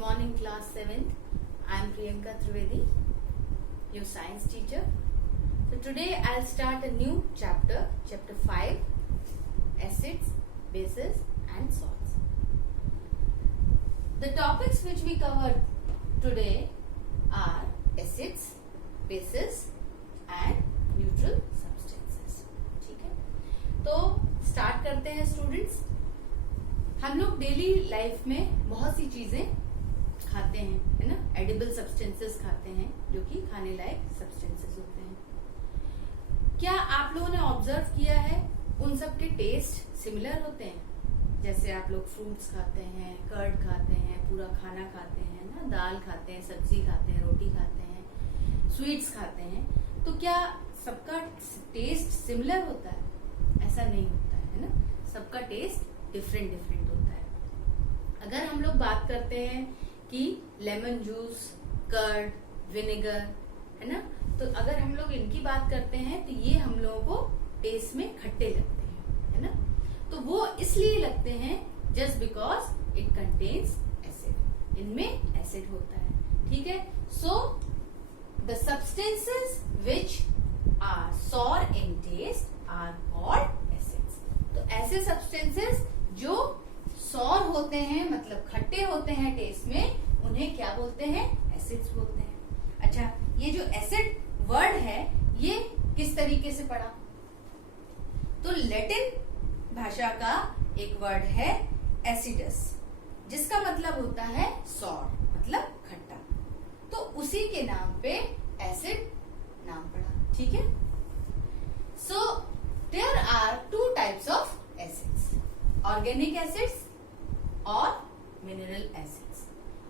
morning, class 7th. I am Priyanka Trivedi, your science teacher. So today I'll start a new chapter, chapter 5, acids, bases and salts. The topics which we covered today are acids, bases and neutral substances. ठीक है, तो start करते हैं students. हम लोग daily life में बहुत सी चीजें खाते हैं, है ना. एडिबल सब्सटेंसेस खाते हैं जो कि खाने लायक सब्सटेंसेस होते हैं. क्या आप लोगों ने ऑब्जर्व किया है उन सब के टेस्ट सिमिलर होते हैं? जैसे आप लोग फ्रूट्स खाते हैं, कर्ड खाते हैं, पूरा खाना खाते हैं ना, दाल खाते हैं, सब्जी खाते हैं, रोटी खाते हैं, स्वीट्स खाते हैं, तो क्या सबका टेस्ट सिमिलर होता है? ऐसा नहीं होता है ना. सबका टेस्ट डिफरेंट होता है. अगर हम लोग बात करते हैं कि लेमन जूस, कर्ड, विनेगर, है ना, तो अगर हम लोग इनकी बात करते हैं तो ये हम लोगों को टेस्ट में खट्टे लगते हैं, है ना. तो वो इसलिए लगते हैं just because it contains acid. इनमें एसिड होता है. ठीक है. So the substances which are sour in taste are called acids. तो ऐसे सब्सटेंसेस जो सॉर होते हैं, मतलब खट्टे होते हैं टेस्ट में, उन्हें क्या बोलते हैं? एसिड्स बोलते हैं. अच्छा, ये जो एसिड वर्ड है ये किस तरीके से पढ़ा? तो लैटिन भाषा का एक वर्ड है एसिडस, जिसका मतलब होता है सॉर, मतलब खट्टा. तो उसी के नाम पे एसिड नाम पड़ा. ठीक है. So there are two types of acids, organic acids और मिनरल एसिड्स.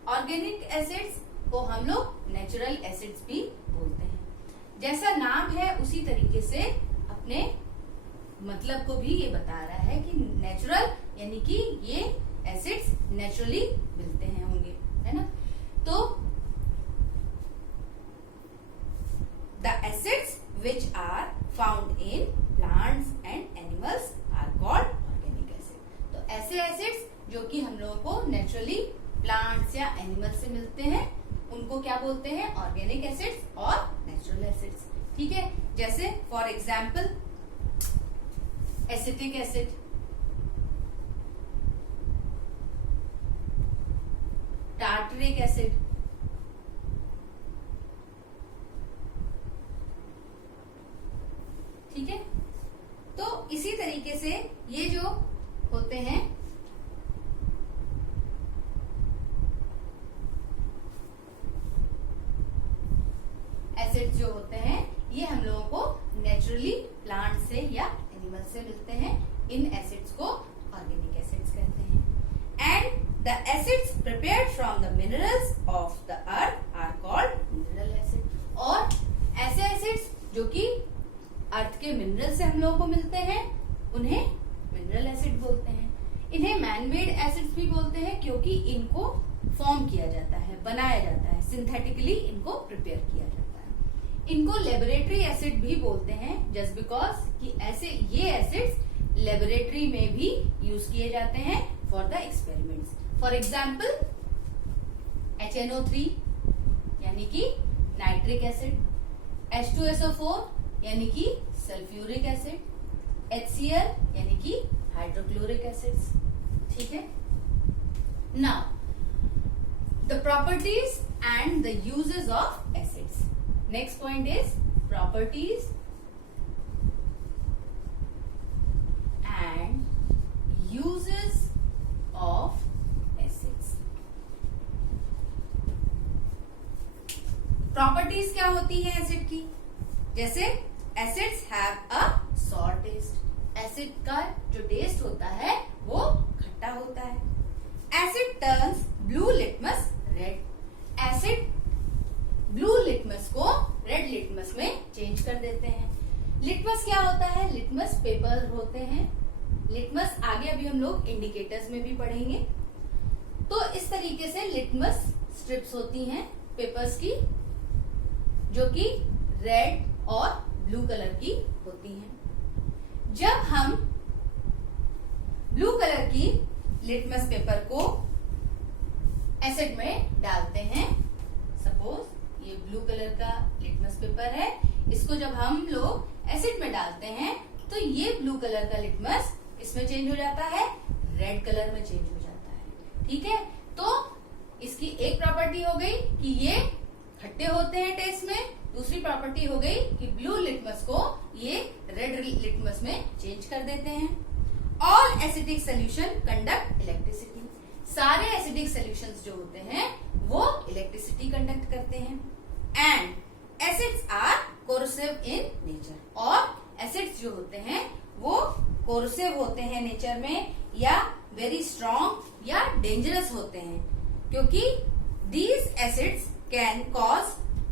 ऑर्गेनिक एसिड्स को हम लोग नेचुरल एसिड्स भी बोलते हैं. जैसा नाम है उसी तरीके से अपने मतलब को भी ये बता रहा है कि नेचुरल यानी कि ये एसिड्स नेचुरली मिलते हैं होंगे, है ना. तो the acids which are found in plants and animals are called organic acid. तो ऐसे एसिड्स जो कि हम लोगों को नेचुरली प्लांट्स या एनिमल से मिलते हैं उनको क्या बोलते हैं? ऑर्गेनिक एसिड्स और नेचुरल एसिड्स. ठीक है. जैसे for example acetic acid, tartaric acid, ठीक है. तो इसी तरीके से ये जो होते हैं एसिड्स जो होते हैं ये हम लोगों को नेचुरली प्लांट से या एनिमल से मिलते हैं. इन एसिड्स को ऑर्गेनिक एसिड्स कहते हैं. And the acids prepared from the minerals of the earth are called mineral acid. और ऐसे एसिड्स जो कि अर्थ के मिनरल से हम लोगों को मिलते हैं उन्हें मिनरल एसिड बोलते हैं. इन्हें मैनमेड एसिड्स भी बोलते हैं क्योंकि इनको फॉर्म किया जाता है, बनाया जाता है, सिंथेटिकली इनको प्रिपेयर किया जाता है. इनको लेबोरेटरी एसिड भी बोलते हैं जस्ट बिकॉज कि ऐसे ये एसिड्स लेबोरेटरी में भी यूज किए जाते हैं for the experiments. For example HNO3 यानी कि नाइट्रिक एसिड, H2SO4 यानी कि सल्फ्यूरिक एसिड, HCl यानी कि हाइड्रोक्लोरिक एसिड्स. ठीक है. Now the properties and the uses of acids. Next point is properties and uses of acids. Properties क्या होती है एसिड की? जैसे acids have a sour taste. Acid का जो टेस्ट होता है वो खट्टा होता है. Acid turns blue litmus red. Acid blue litmus को रेड लिटमस में चेंज कर देते हैं. लिटमस क्या होता है? लिटमस पेपर होते हैं. लिटमस आगे अभी हम लोग इंडिकेटर्स में भी पढ़ेंगे. तो इस तरीके से लिटमस स्ट्रिप्स होती हैं पेपर्स की, जो कि रेड और ब्लू कलर की होती हैं. जब हम ब्लू कलर की लिटमस पेपर को एसिड में डालते हैं, सपोज ये ब्लू कलर का लिटमस पेपर है, इसको जब हम लोग एसिड में डालते हैं तो ये ब्लू कलर का लिटमस इसमें चेंज हो जाता है, रेड कलर में चेंज हो जाता है। ठीक है, तो इसकी एक प्रॉपर्टी हो गई कि ये खट्टे होते हैं टेस्ट में, दूसरी प्रॉपर्टी हो गई कि ब्लू लिटमस को ये रेड लिटमस में चेंज कर देते हैं। All acidic solution conduct electricity, सारे एसिडिक सोल्यूशंस जो होते हैं वो इलेक्ट्रिसिटी कंडक्ट करते हैं। And acids are corrosive in nature, और एसिड्स जो होते हैं वो कोरोसिव होते हैं नेचर में, या वेरी स्ट्रॉन्ग या डेंजरस होते हैं, क्योंकि these acids can cause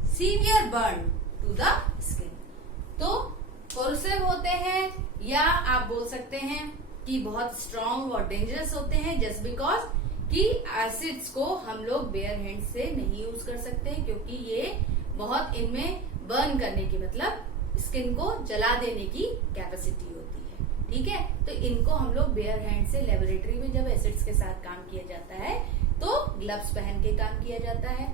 severe burn to the skin. तो कोरोसिव होते हैं, या आप बोल सकते हैं कि बहुत स्ट्रॉन्ग और डेंजरस होते हैं, जस्ट बिकॉज कि एसिड्स को हम लोग बेयर हैंड से नहीं यूज कर सकते, क्योंकि ये बहुत इनमें बर्न करने की, मतलब स्किन को जला देने की कैपेसिटी होती है। ठीक है, तो इनको हम लोग बेयर हैंड से लेबोरेटरी में जब एसिड्स के साथ काम किया जाता है तो ग्लव्स पहन के काम किया जाता है।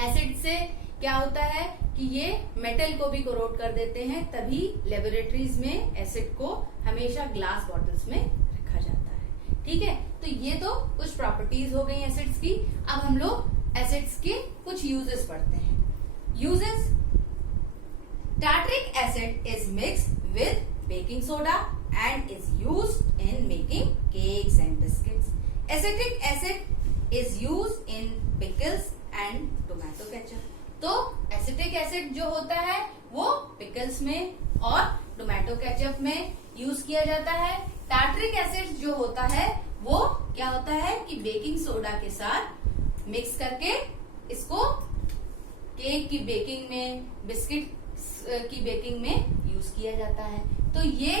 एसिड से क्या होता है कि ये मेटल को भी कोरोड कर देते हैं, तभी लेबोरेटरीज में एसिड को हमेशा ग्लास बॉटल्स में रखा जाता है। ठीक है, तो ये तो कुछ प्रॉपर्टीज हो गई एसिड्स की। अब हम लोग एसिड्स के कुछ यूजेस पढ़ते हैं। Uses, tartaric acid is mixed with baking soda and is used in making cakes and biscuits. Acetic acid is used in pickles and tomato ketchup. तो एसिटिक एसिड जो होता है वो पिकल्स में और टोमेटो केचप में यूज किया जाता है। टार्ट्रिक एसिड जो होता है वो क्या होता है कि बेकिंग सोडा के साथ मिक्स करके इसको केक की बेकिंग में, बिस्किट की बेकिंग में यूज किया जाता है। तो ये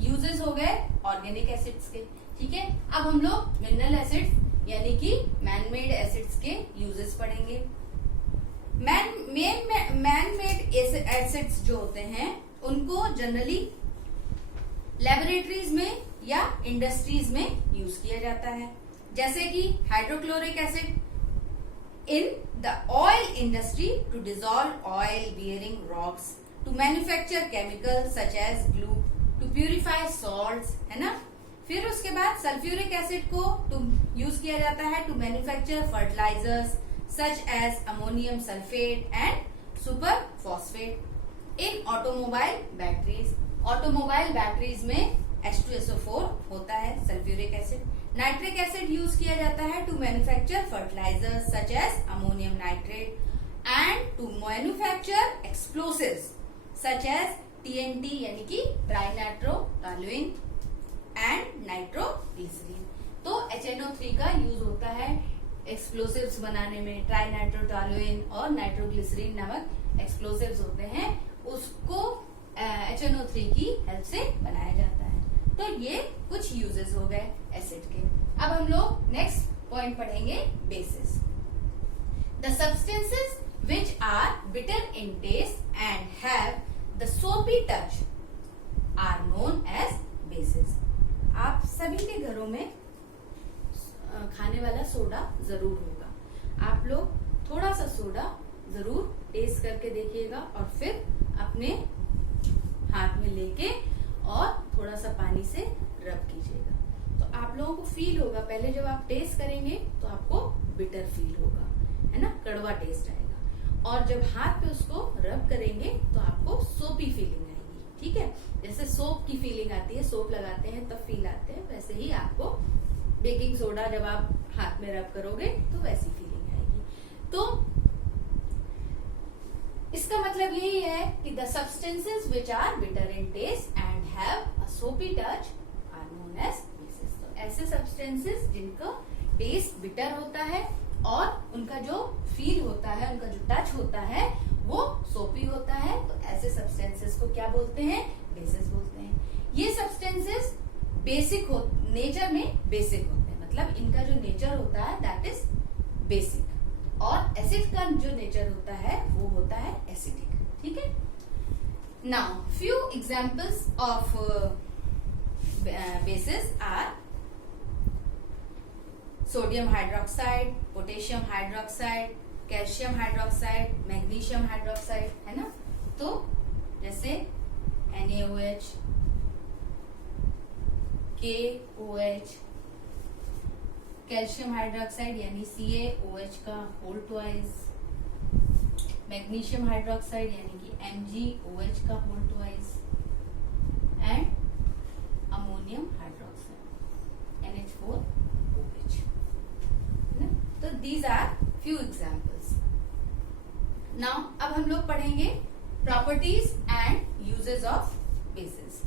यूजेस हो गए ऑर्गेनिक एसिड्स के। ठीक है, अब हम लोग मिनरल एसिड्स यानी कि मैन मेड एसिड्स के यूजेस पढ़ेंगे। मैन मेड एसिड्स जो होते हैं उनको जनरली लेबोरेटरीज में या इंडस्ट्रीज में यूज किया जाता है, जैसे कि hydrochloric acid in the oil industry to dissolve oil bearing rocks, to manufacture chemicals such as glue, to purify salts, है ना। फिर उसके बाद सल्फ्यूरिक एसिड को यूज किया जाता है to manufacture fertilisers such as ammonium sulphate and super phosphate. In automobile batteries, automobile batteries में H2SO4 होता है sulphuric acid. Nitric acid use किया जाता है to manufacture fertilisers such as ammonium nitrate and to manufacture explosives such as TNT यानी कि ट्राइनाइट्रोटॉलुएन and nitroglycerine. तो HNO3 का यूज होता है एक्सप्लोसिव्स बनाने में। ट्राइनाइट्रोटॉलुएन और नाइट्रोग्लिसरीन नामक एक्सप्लोसिव्स होते हैं, उसको HNO3 की हेल्प से बनाया जाता है। तो ये कुछ यूजेस हो गए एसिड के। अब हम लोग नेक्स्ट पॉइंट पढ़ेंगे, bases. The substances which are bitter in taste and have the soapy touch are known as bases. आप सभी के घरों में खाने वाला सोडा जरूर होगा। आप लोग थोड़ा सा सोडा जरूर टेस्ट करके देखिएगा और फिर अपने हाथ में लेके और थोड़ा सा पानी से रब कीजिएगा, तो आप लोगों को फील होगा। पहले जब आप टेस्ट करेंगे तो आपको बिटर फील होगा, है ना, कड़वा टेस्ट आएगा, और जब हाथ पे उसको रब करेंगे तो आपको सोपी फीलिंग आएगी। ठीक है, जैसे सोप की फीलिंग आती है, सोप लगाते हैं तब फील आते हैं, वैसे ही आपको बेकिंग सोडा जब आप हाथ में रब करोगे तो वैसी फीलिंग आएगी। तो इसका मतलब यही है कि the substances which are bitter in taste and have a soapy touch are known as bases. तो ऐसे सब्सटेंसेस जिनका टेस्ट बिटर होता है और उनका जो फील होता है, उनका जो टच होता है वो सोपी होता है, तो ऐसे सब्सटेंसेस को क्या बोलते हैं, बेसिस बोलते हैं। ये सब्सटेंसेस बेसिक नेचर में बेसिक होते हैं, मतलब इनका जो नेचर होता है दैट इज बेसिक, और एसिड का जो नेचर होता है वो होता है एसिडिक। ठीक है, now few examples of bases are sodium hydroxide, potassium hydroxide, calcium hydroxide, magnesium hydroxide, है ना। तो जैसे NaOH, KOH, कैल्शियम हाइड्रोक्साइड यानी CaOH का होल ट्वाइस, मैग्नीशियम हाइड्रोक्साइड यानी कि MgOH का whole twice, and ammonium hydroxide NH4OH। तो these are few examples. Now अब हम लोग पढ़ेंगे properties and uses of bases.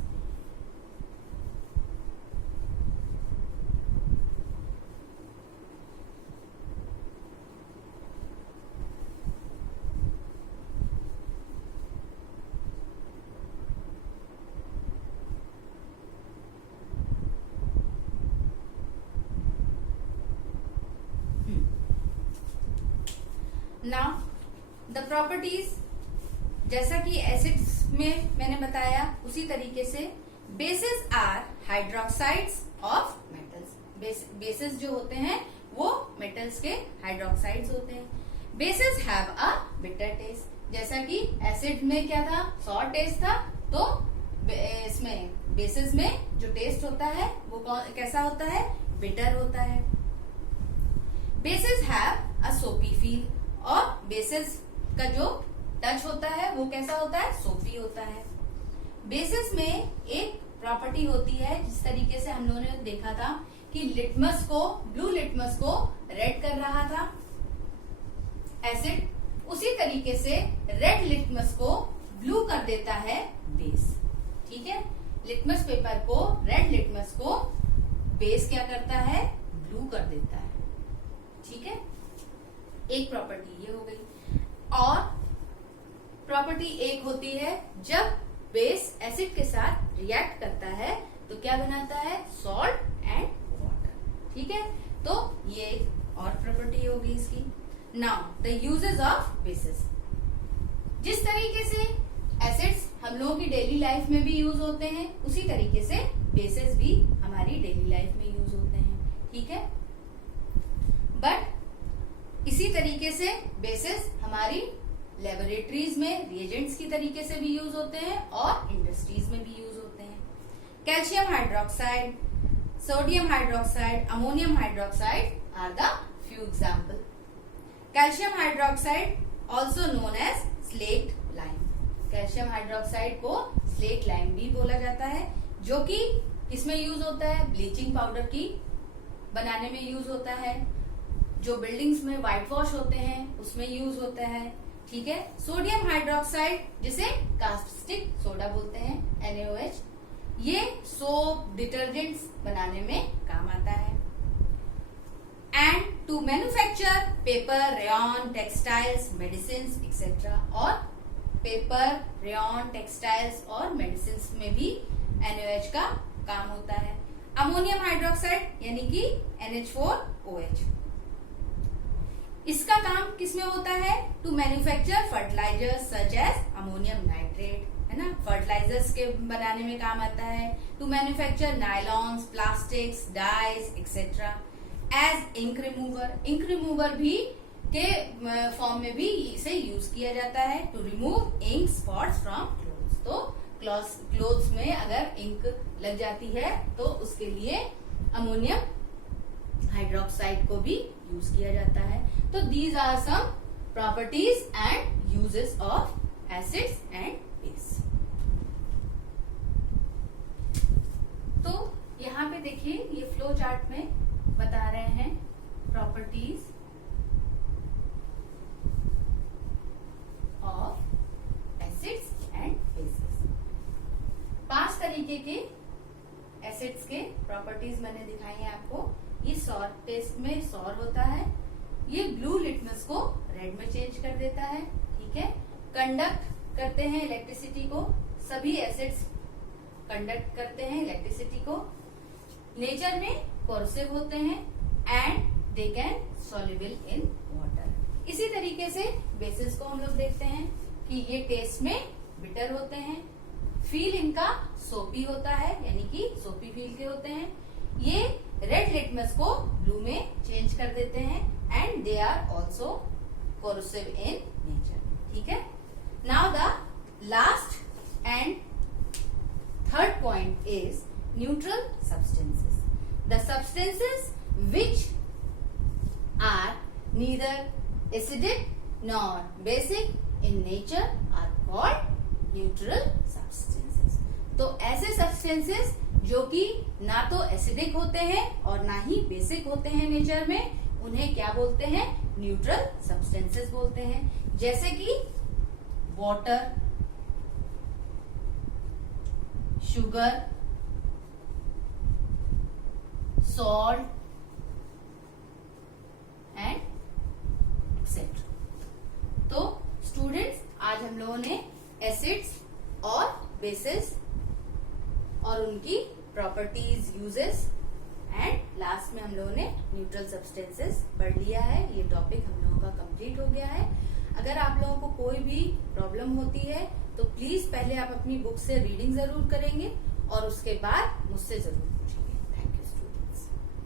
Now the properties, जैसा कि एसिड्स में मैंने बताया उसी तरीके से basis are hydroxides of metals. Bases जो होते हैं वो मेटल्स के हाइड्रोक्साइड्स होते हैं। Bases have a bitter taste, जैसा कि एसिड में क्या था, सॉर टेस्ट था, तो इसमें बेसिस में जो टेस्ट होता है वो कैसा होता है, बिटर होता है। बेसिस हैव अ सोपी फील, और बेसिस का जो टच होता है वो कैसा होता है, सोपी होता है। बेसिस में एक प्रॉपर्टी होती है, जिस तरीके से हम लोगों ने देखा था कि लिटमस को, ब्लू लिटमस को रेड कर रहा था एसिड, उसी तरीके से रेड लिटमस को ब्लू कर देता है बेस। ठीक है, लिटमस पेपर को, रेड लिटमस को बेस क्या करता है, ब्लू कर देता है। ठीक है, एक प्रॉपर्टी ये हो गई। और प्रॉपर्टी एक होती है जब बेस एसिड के साथ रिएक्ट करता है तो क्या बनाता है, सॉल्ट एंड वाटर। ठीक है, तो ये एक और प्रॉपर्टी होगी इसकी। Now the uses of basis, जिस तरीके से एसिड्स हम लोगों की डेली लाइफ में भी यूज होते हैं उसी तरीके से बेसिस भी हमारी डेली लाइफ में यूज होते हैं। ठीक है, बट इसी तरीके से बेसिस हमारी लेबोरेटरीज में रिएजेंट्स की तरीके से भी यूज होते हैं और इंडस्ट्रीज में भी यूज होते हैं। Calcium hydroxide, sodium hydroxide, ammonium hydroxide are the few example. Calcium hydroxide also known as slaked lime, calcium hydroxide को स्लेट लाइम भी बोला जाता है, जो कि किसमें यूज होता है, ब्लीचिंग पाउडर की बनाने में यूज होता है, जो बिल्डिंग्स में व्हाइट वॉश होते हैं उसमें यूज होता है। ठीक है, सोडियम हाइड्रोक्साइड जिसे कास्टिक सोडा बोलते हैं NaOH, ये सोप, डिटर्जेंट्स बनाने में काम आता है। And to manufacture paper, rayon, textiles, medicine etcetera, और पेपर, रेयन, टेक्सटाइल्स और मेडिसिन में भी NaOH का काम होता है। अमोनियम हाइड्रोक्साइड यानी कि NH4OH, इसका काम किसमें होता है, to manufacture fertilisers such as ammonium nitrate, है ना, फर्टिलाइजर्स के बनाने में काम आता है। To manufacture nylons, plastics, dyes etcetera. As ink remover, ink remover भी के फॉर्म में भी इसे यूज किया जाता है, to remove ink spots from clothes. तो क्लोथ्स में अगर इंक लग जाती है तो उसके लिए अमोनियम हाइड्रोक्साइड को भी यूज किया जाता है। तो these are some properties and uses of acids and base. तो यहाँ पे देखिए, ये फ्लो चार्ट में बता रहे हैं properties of acids and bases. 5 तरीके के एसिड्स के प्रॉपर्टीज मैंने दिखाई है आपको। ये सॉर टेस्ट में सॉर होता है, ये ब्लू लिटमस को रेड में चेंज कर देता है। ठीक है, कंडक्ट करते हैं इलेक्ट्रिसिटी को, सभी एसिड्स कंडक्ट करते हैं इलेक्ट्रिसिटी को, नेचर में कोर्सिव होते हैं and they can soluble in water. इसी तरीके से बेसिस को हम लोग देखते हैं कि ये टेस्ट में बिटर होते हैं, फील इनका सोपी होता है यानी कि सोपी फील के होते हैं, ये रेड लिटमस को ब्लू में चेंज कर देते हैं and they are also corrosive in nature. ठीक है, now the last and third point is neutral substances. The substances which are neither acidic nor basic in nature are called neutral substances। तो ऐसे substances जो कि ना तो acidic होते हैं और ना ही बेसिक होते हैं नेचर में, उन्हें क्या बोलते हैं? न्यूट्रल सब्सटेंसेस बोलते हैं। जैसे कि वाटर, शुगर, सॉल्ट एंड तो स्टूडेंट्स, आज हम लोगों ने एसिड्स और बेसिस और उनकी प्रॉपर्टीज, यूजेस एंड लास्ट में हम लोगों ने न्यूट्रल सब्सटेंसेस पढ़ लिया है। ये टॉपिक हम लोगों का कंप्लीट हो गया है। अगर आप लोगों को कोई भी प्रॉब्लम होती है तो प्लीज पहले आप अपनी बुक से रीडिंग जरूर करेंगे और उसके बाद मुझसे जरूर